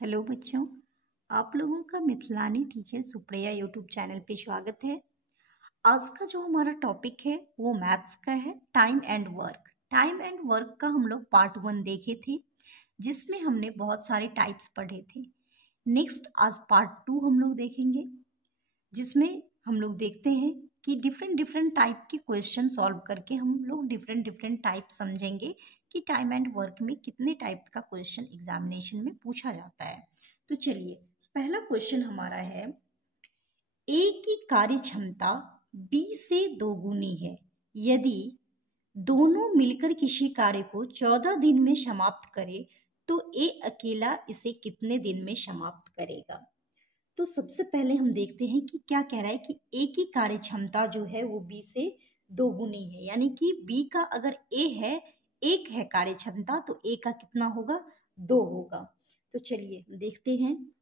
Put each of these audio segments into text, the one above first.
Hello बच्चों, आप लोगों का मिथिलानी टीचर सुप्रिया यूट्यूब चैनल पे स्वागत है। आज का जो हमारा टॉपिक है वो मैथ्स का है, time and work. Time and work का हम लोग पार्ट 1 देखे थे, जिसमें हमने बहुत सारे टाइप्स पढ़े थे। नेक्स्ट आज पार्ट 2 हम लोग देखेंगे, जिसमें हम लोग देखते हैं कि डिफरेंट डिफरेंट टाइप के क्वेश्चन सॉल्व करके हम लोग डिफरेंट डिफरेंट टाइप समझेंगे कि टाइम एंड वर्क में कितने टाइप का क्वेश्चन एग्जामिनेशन में पूछा जाता है। तो चलिए, पहला क्वेश्चन हमारा है, ए की कार्य क्षमता बी से दोगुनी है। यदि दोनों मिलकर किसी कार्य को 14 दिन में समाप्त करे तो ए अकेला इसे कितने दिन में समाप्त करेगा। तो सबसे पहले हम देखते हैं कि क्या कह रहा है कि ए की कार्य क्षमता जो है वो बी से दोगुनी है, यानी कि बी का अगर ए है 1 है कार्य क्षमता, तो ए का कितना होगा, 2 होगा। तो चलिए देखते हैं,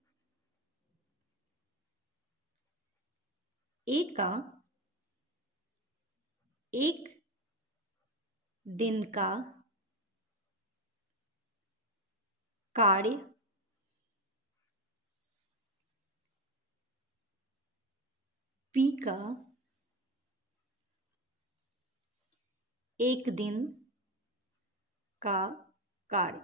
ए का 1 दिन का कार्य बी का 1 दिन का कार्य।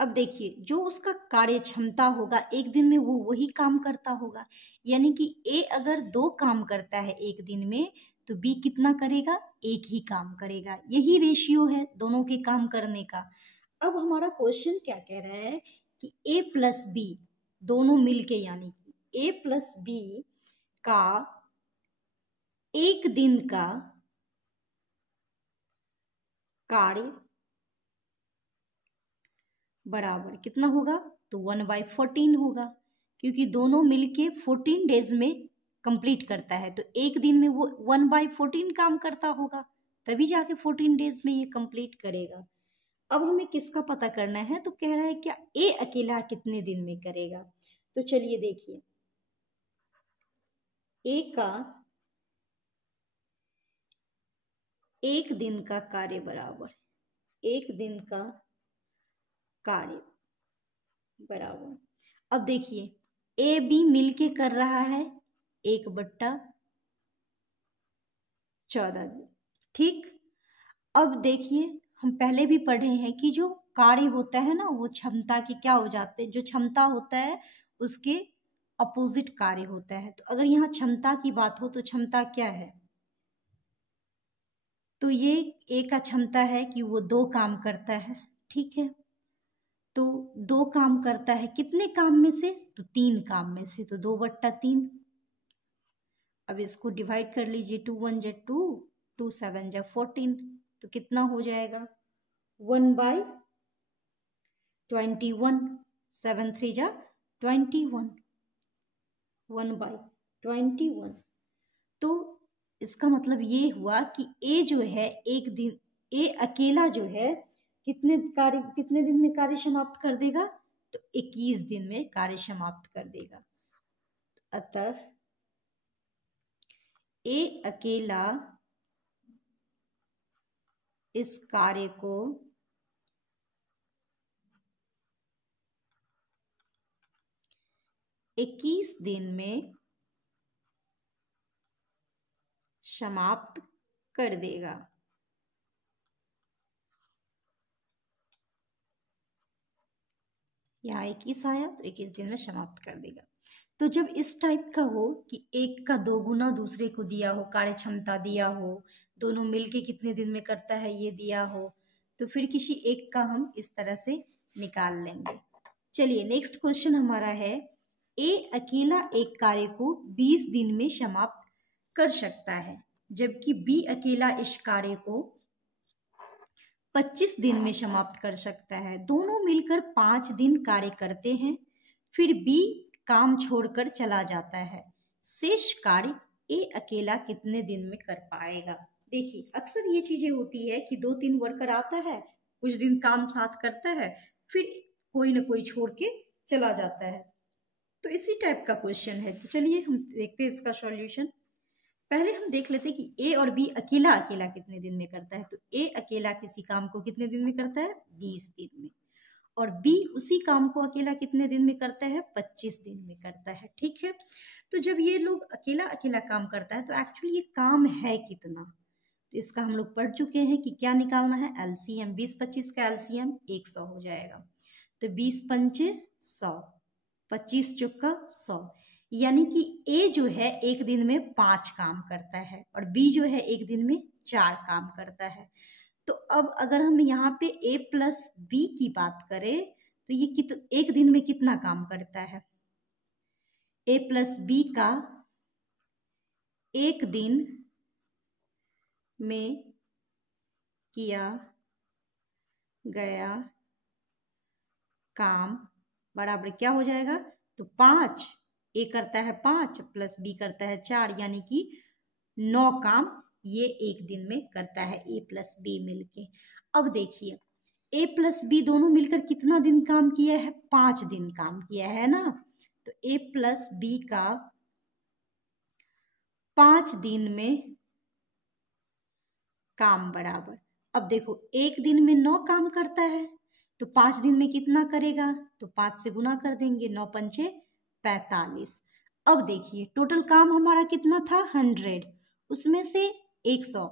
अब देखिए, जो उसका कार्य क्षमता होगा 1 दिन में वो वही काम करता होगा, यानी कि ए अगर 2 काम करता है 1 दिन में तो बी कितना करेगा, 1 ही काम करेगा। यही रेशियो है दोनों के काम करने का। अब हमारा क्वेश्चन क्या कह रहा है कि ए प्लस बी दोनों मिलके, यानी कि ए प्लस बी का 1 दिन का कार्य बराबर कितना होगा, तो 1/14 होगा, क्योंकि दोनों मिलके 14 डेज में कंप्लीट करता है। तो 1 दिन में वो 1/14 काम करता होगा, तभी जाके 14 डेज में ये कंप्लीट करेगा। अब हमें किसका पता करना है, तो कह रहा है क्या ए अकेला कितने दिन में करेगा। तो चलिए देखिए, ए का 1 दिन का कार्य बराबर 1 दिन का कार्य बराबर, अब देखिए ए बी मिलके कर रहा है 1/14 दिन, ठीक। अब देखिए, हम पहले भी पढ़े हैं कि जो कार्य होता है ना वो क्षमता के क्या हो जाते हैं, जो क्षमता होता है उसके अपोजिट कार्य होता है। तो अगर यहाँ क्षमता की बात हो तो क्षमता क्या है, तो ये ए का क्षमता है कि वो 2 काम करता है, ठीक है। तो 2 काम करता है, कितने काम में से, तो 3 काम में से, तो 2/3। अब इसको डिवाइड कर लीजिए, 2 1 जा 2, 2 7 जा 14, तो कितना हो जाएगा, 1/21, 7 3 जा 21, 1/21। तो इसका मतलब ये हुआ कि ए जो है 1 दिन, ए अकेला जो है कितने दिन में कार्य समाप्त कर देगा, तो 21 दिन में कार्य समाप्त कर देगा। अतः ए अकेला इस कार्य को 21 दिन में समाप्त कर देगा। यहाँ 21 आया तो 21 दिन में समाप्त कर देगा। तो जब इस टाइप का हो कि एक का 2 गुना दूसरे को दिया हो, कार्य क्षमता दिया हो, दोनों मिलके कितने दिन में करता है ये दिया हो, तो फिर किसी एक का हम इस तरह से निकाल लेंगे। चलिए नेक्स्ट क्वेश्चन हमारा है, ए अकेला एक कार्य को 20 दिन में समाप्त कर सकता है, जबकि बी अकेला इस कार्य को 25 दिन में समाप्त कर सकता है। दोनों मिलकर 5 दिन कार्य करते हैं, फिर बी काम छोड़कर चला जाता है। शेष कार्य ए अकेला कितने दिन में कर पाएगा। देखिए, अक्सर ये चीजें होती है कि 2-3 वर्कर आता है, कुछ दिन काम साथ करता है, फिर कोई ना कोई छोड़ के चला जाता है। तो इसी टाइप का क्वेश्चन है। तो चलिए हम देखते हैं इसका सॉल्यूशन। पहले हम देख लेते हैं कि ए और बी अकेला अकेला कितने दिन में करता है। तो ए अकेला किसी काम को कितने दिन में करता है, 20 दिन में। और बी उसी काम को अकेला कितने दिन में करता है, 25 दिन में करता है। ठीक है, तो जब ये लोग अकेला अकेला काम करता है तो एक्चुअली ये काम है कितना, तो इसका हम लोग पढ़ चुके हैं कि क्या निकालना है, एलसीएम। 20-25 का एलसीएम 100 हो जाएगा, तो 20 पंचे 100, 25 चौका 100, यानी कि ए जो है एक दिन में 5 काम करता है और बी जो है एक दिन में 4 काम करता है। तो अब अगर हम यहाँ पे ए प्लस बी की बात करें तो ये एक दिन में कितना काम करता है, ए प्लस बी का एक दिन में किया गया काम बराबर क्या हो जाएगा, तो 5, ए करता है 5 प्लस बी करता है 4, यानी कि 9 काम ये एक दिन में करता है ए प्लस बी मिलके। अब देखिए ए प्लस बी दोनों मिलकर कितना दिन काम किया है, 5 दिन काम किया है ना, तो ए प्लस बी का 5 दिन में काम बराबर, अब देखो एक दिन में 9 काम करता है तो 5 दिन में कितना करेगा, तो 5 से गुना कर देंगे, 9 पंचे 45। अब देखिए टोटल काम हमारा कितना था 100, उसमें से 100,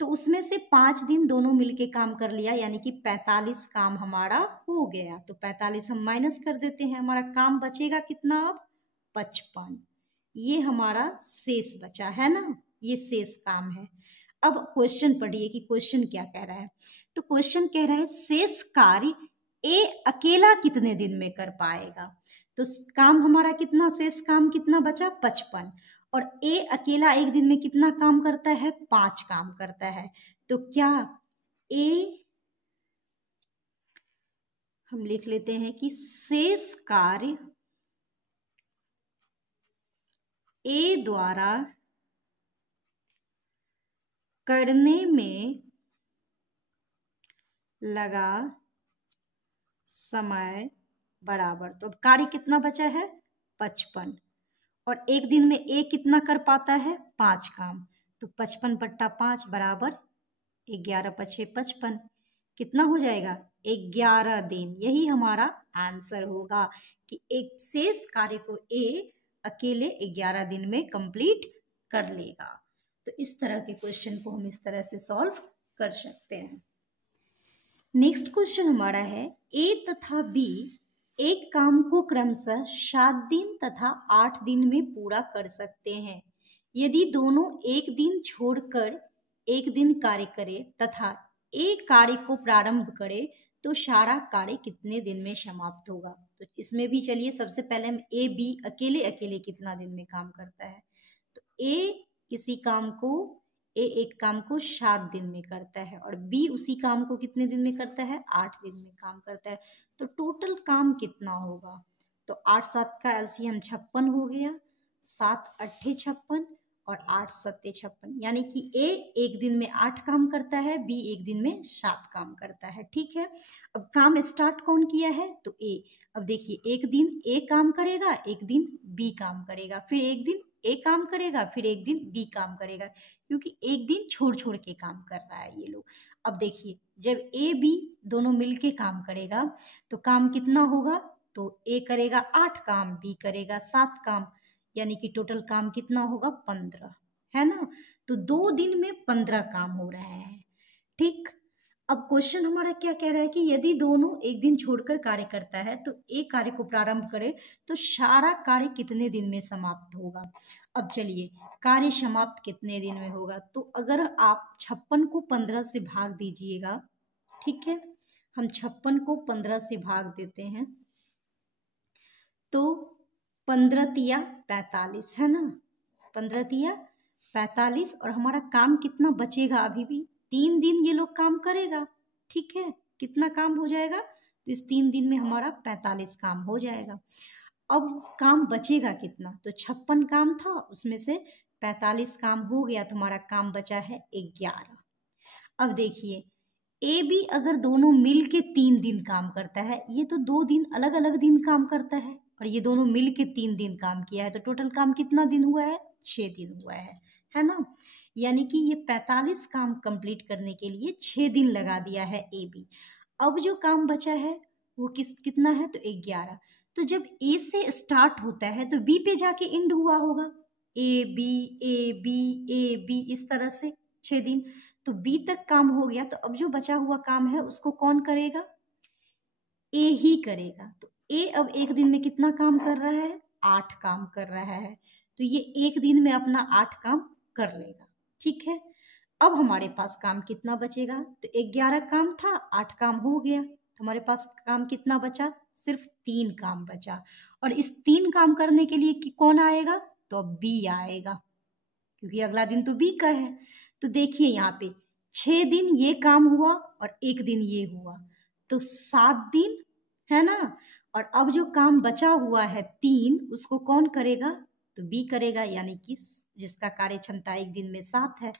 तो उसमें से 5 दिन दोनों मिलके काम कर लिया, यानी कि 45 काम हमारा हो गया। तो 45 हम माइनस कर देते हैं, हमारा काम बचेगा कितना अब 55, ये हमारा शेष बचा है ना, ये शेष काम है। अब क्वेश्चन पढ़िए कि क्वेश्चन क्या कह रहा है, तो क्वेश्चन कह रहा है शेष कार्य ए अकेला कितने दिन में कर पाएगा, तो काम हमारा कितना, शेष काम कितना बचा 55, और ए अकेला एक दिन में कितना काम करता है, 5 काम करता है, तो क्या ए, हम लिख लेते हैं कि शेष कार्य ए द्वारा करने में लगा समय बराबर, तो अब कार्य कितना बचा है 55, और एक दिन में ए कितना कर पाता है 5 काम, तो 55 बट्टा 5 बराबर 11 पछे 55, कितना हो जाएगा 11 दिन। यही हमारा आंसर होगा कि एक शेष कार्य को ए अकेले 11 दिन में कंप्लीट कर लेगा। तो इस तरह के क्वेश्चन को हम इस तरह से सॉल्व कर सकते हैं। नेक्स्ट क्वेश्चन हमारा है ए तथा बी एक काम को क्रमशः 7 दिन तथा 8 दिन में पूरा कर सकते हैं। यदि दोनों एक दिन छोड़कर एक दिन कार्य करे तथा एक कार्य को प्रारंभ करे तो सारा कार्य कितने दिन में समाप्त होगा। तो इसमें भी चलिए सबसे पहले हम ए बी अकेले अकेले कितना दिन में काम करता है, तो ए किसी काम को, ए एक काम को 7 दिन में करता है और बी उसी काम को कितने दिन में करता है 8 दिन में काम करता है, तो टोटल काम कितना होगा, तो 8 7 का एलसीएम 56 हो गया, 7 अट्ठे 56 और 8 सत्ते 56, यानी कि ए एक दिन में 8 काम करता है, बी एक दिन में 7 काम करता है। ठीक है, अब काम स्टार्ट कौन किया है, तो ए। अब देखिए एक दिन ए काम करेगा, एक दिन बी काम करेगा, फिर एक दिन ए काम करेगा, फिर एक दिन बी काम करेगा, क्योंकि एक दिन छोड़ छोड़ के काम कर रहा है ये लोग। अब देखिए जब ए बी दोनों मिलके काम करेगा तो काम कितना होगा, तो ए करेगा 8 काम, बी करेगा 7 काम, यानी कि टोटल काम कितना होगा 15, है ना, तो 2 दिन में 15 काम हो रहा है। ठीक, अब क्वेश्चन हमारा क्या कह रहा है कि यदि दोनों एक दिन छोड़कर कार्य करता है तो एक कार्य को प्रारंभ करे तो सारा कार्य कितने दिन में समाप्त होगा। अब चलिए कार्य समाप्त कितने दिन में होगा, तो अगर आप 56 को 15 से भाग दीजिएगा, ठीक है, हम 56 को 15 से भाग देते हैं तो 15 तिया 45, है ना, 15 तिया 45, और हमारा काम कितना बचेगा, अभी भी 3 दिन ये लोग काम करेगा। ठीक है, कितना काम हो जाएगा, तो इस 3 दिन में हमारा 45 काम हो जाएगा। अब काम बचेगा कितना, तो 56 काम था उसमें से 45 काम हो गया, तो हमारा काम बचा है 11। अब देखिए ए बी अगर दोनों मिल के 3 दिन काम करता है, ये तो 2 दिन अलग अलग दिन काम करता है और ये दोनों मिल के 3 दिन काम किया है, तो टोटल काम कितना दिन हुआ है 6 दिन हुआ है ना, यानी कि ये 45 काम कंप्लीट करने के लिए 6 दिन लगा दिया है ए बी। अब जो काम बचा है वो कितना है, तो 11। तो जब ए से स्टार्ट होता है तो बी पे जाके एंड हुआ होगा, A B A B A B, इस तरह से 6 दिन। तो बी तक काम हो गया, तो अब जो बचा हुआ काम है उसको कौन करेगा, ए ही करेगा। तो ए अब एक दिन में कितना काम कर रहा है, 8 काम कर रहा है। तो ये एक दिन में अपना 8 काम कर लेगा। ठीक है, अब हमारे पास काम कितना बचेगा, तो 11 काम था, 8 काम हो गया, तो हमारे पास काम कितना बचा, सिर्फ 3 काम बचा। और इस 3 काम करने के लिए कि कौन आएगा, तो अब बी आएगा, क्योंकि अगला दिन तो बी का है। तो देखिए यहाँ पे 6 दिन ये काम हुआ और एक दिन ये हुआ, तो 7 दिन है ना। और अब जो काम बचा हुआ है 3, उसको कौन करेगा, तो बी करेगा, यानी कि जिसका कार्य क्षमता एक दिन में 7 है।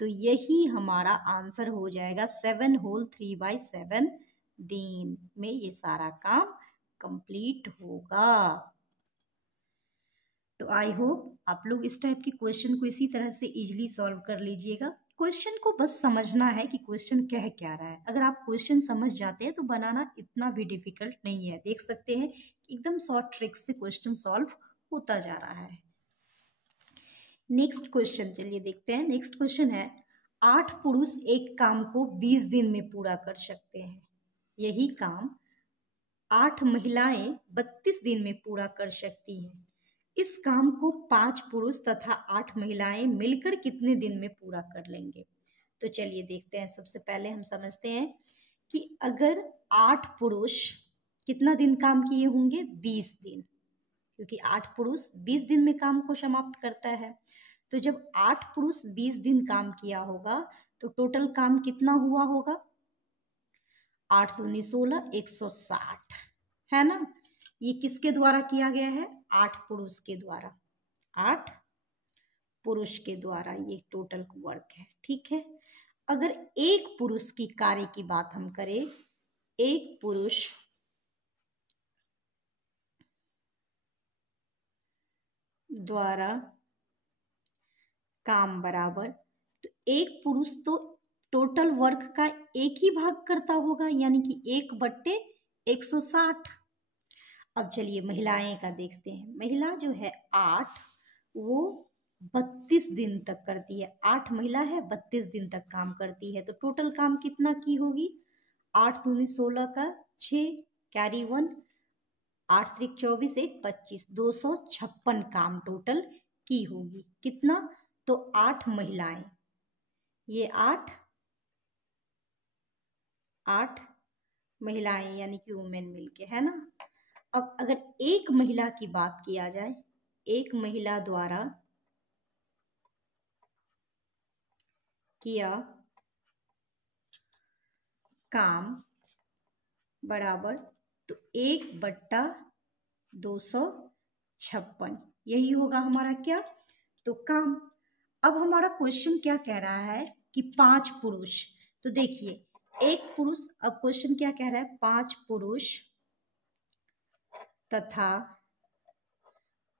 तो यही हमारा आंसर हो जाएगा, 7 होल 3/7 दिन में ये सारा काम कंप्लीट होगा। तो आई होप आप लोग इस टाइप के क्वेश्चन को इसी तरह से इजीली सॉल्व कर लीजिएगा। क्वेश्चन को बस समझना है कि क्वेश्चन कह क्या रहा है। अगर आप क्वेश्चन समझ जाते हैं तो बनाना इतना भी डिफिकल्ट नहीं है। देख सकते हैं एकदम शॉर्ट ट्रिक से क्वेश्चन सॉल्व होता जा रहा है। नेक्स्ट क्वेश्चन चलिए देखते हैं। नेक्स्ट क्वेश्चन है, 8 पुरुष एक काम को 20 दिन में पूरा कर सकते हैं। यही काम 8 महिलाएं 32 दिन में पूरा कर सकती हैं। इस काम को 5 पुरुष तथा 8 महिलाएं मिलकर कितने दिन में पूरा कर लेंगे। तो चलिए देखते हैं। सबसे पहले हम समझते हैं कि अगर 8 पुरुष कितना दिन काम किए होंगे, 20 दिन, क्योंकि 8 पुरुष 20 दिन में काम को समाप्त करता है। तो जब 8 पुरुष 20 दिन काम किया होगा तो टोटल काम कितना हुआ होगा, 8 दूनी 16, 160 है ना। ये किसके द्वारा किया गया है, 8 पुरुष के द्वारा, 8 पुरुष के द्वारा ये टोटल वर्क है। ठीक है, अगर एक पुरुष की कार्य की बात हम करें, एक पुरुष द्वारा काम बराबर, तो एक पुरुष तो टोटल वर्क का एक ही भाग करता होगा, यानी कि 1/160। अब चलिए महिलाएं का देखते हैं। महिला जो है 8, वो 32 दिन तक करती है। 8 महिला है, 32 दिन तक काम करती है। तो टोटल काम कितना की होगी, 8 दूनी 16 का 6, कैरी 1, 8 त्रिक 24, 1 25, 256 काम टोटल की होगी। कितना, तो 8 महिलाएं, ये 8 महिलाएं यानी कि वुमेन मिलके, है ना। अब अगर एक महिला की बात किया जाए, एक महिला द्वारा किया काम बराबर, तो 1/256, यही होगा हमारा क्या, तो काम। अब हमारा क्वेश्चन क्या कह रहा है कि 5 पुरुष, तो देखिए एक पुरुष, अब क्वेश्चन क्या कह रहा है, 5 पुरुष तथा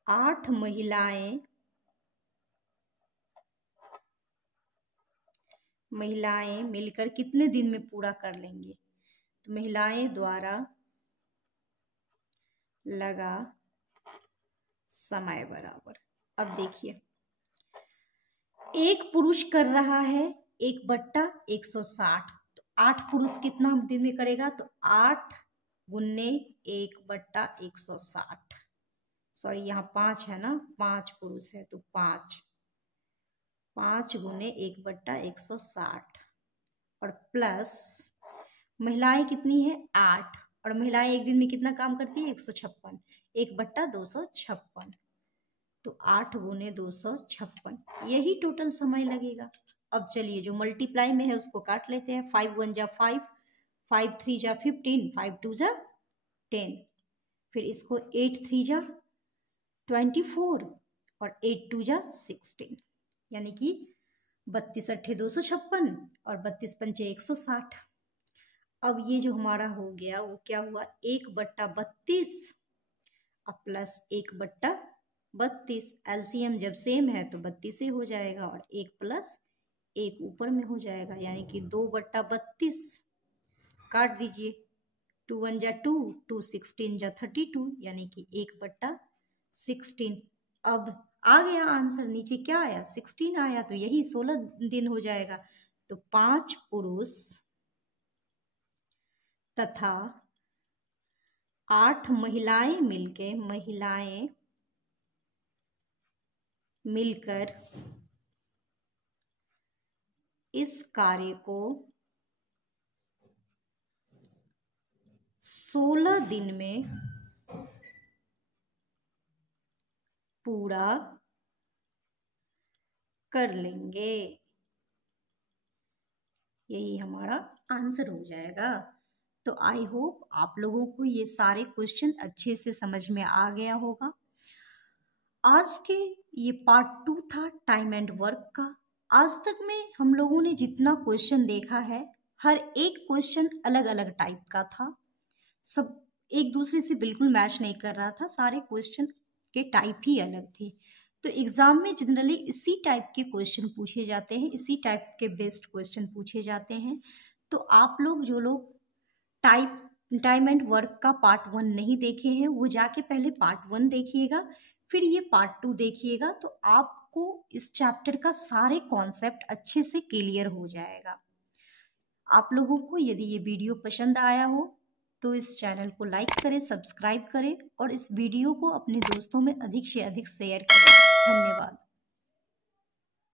8 महिलाएं मिलकर कितने दिन में पूरा कर लेंगे। तो महिलाएं द्वारा लगा समय बराबर, अब देखिए एक पुरुष कर रहा है 1/160, तो 8 पुरुष कितना दिन में करेगा, तो 8 गुने 1/160, सॉरी यहाँ 5 है ना, 5 पुरुष है तो 5 गुने 1/160, और प्लस महिलाएं कितनी है 8, और महिलाएं एक दिन में कितना काम करती है, 156, 1/256, तो 8 गुने 256, यही टोटल समय लगेगा। अब चलिए जो मल्टीप्लाई में है उसको काट लेते हैं। 5 1 जा 5, 5 3 जा 15, 5 2 जा 10, फिर इसको 8 3 जा 24 और 8 2 जा 16, यानी कि 32 8 256 और 32 पंचे 160। अब ये जो हमारा हो गया वो क्या हुआ, 1/32 और प्लस 1/32, एलसीएम जब सेम है तो 32 ही हो जाएगा, और 1 प्लस 1 ऊपर में हो जाएगा, यानी कि 2/32, काट दीजिए 2 1 जा 2, 2 16 जा 32, यानी कि 1/16। अब आ गया आंसर, नीचे क्या आया 16 आया, तो यही 16 दिन हो जाएगा। तो 5 पुरुष तथा 8 महिलाएं मिलकर इस कार्य को 16 दिन में पूरा कर लेंगे। यही हमारा आंसर हो जाएगा। तो आई होप आप लोगों को ये सारे क्वेश्चन अच्छे से समझ में आ गया होगा। आज के ये पार्ट 2 था टाइम एंड वर्क का। आज तक में हम लोगों ने जितना क्वेश्चन देखा है, हर एक क्वेश्चन अलग अलग टाइप का था, सब एक दूसरे से बिल्कुल मैच नहीं कर रहा था, सारे क्वेश्चन के टाइप ही अलग थे। तो एग्जाम में जनरली इसी टाइप के क्वेश्चन पूछे जाते हैं, इसी टाइप के बेस्ट क्वेश्चन पूछे जाते हैं। तो आप लोग जो लोग टाइम एंड वर्क का पार्ट 1 नहीं देखे हैं, वो जाके पहले पार्ट 1 देखिएगा, फिर ये पार्ट 2 देखिएगा, तो आपको इस चैप्टर का सारे कॉन्सेप्ट अच्छे से क्लियर हो जाएगा। आप लोगों को यदि ये वीडियो पसंद आया हो तो इस चैनल को लाइक करें, सब्सक्राइब करें और इस वीडियो को अपने दोस्तों में अधिक से अधिक शेयर करें। धन्यवाद।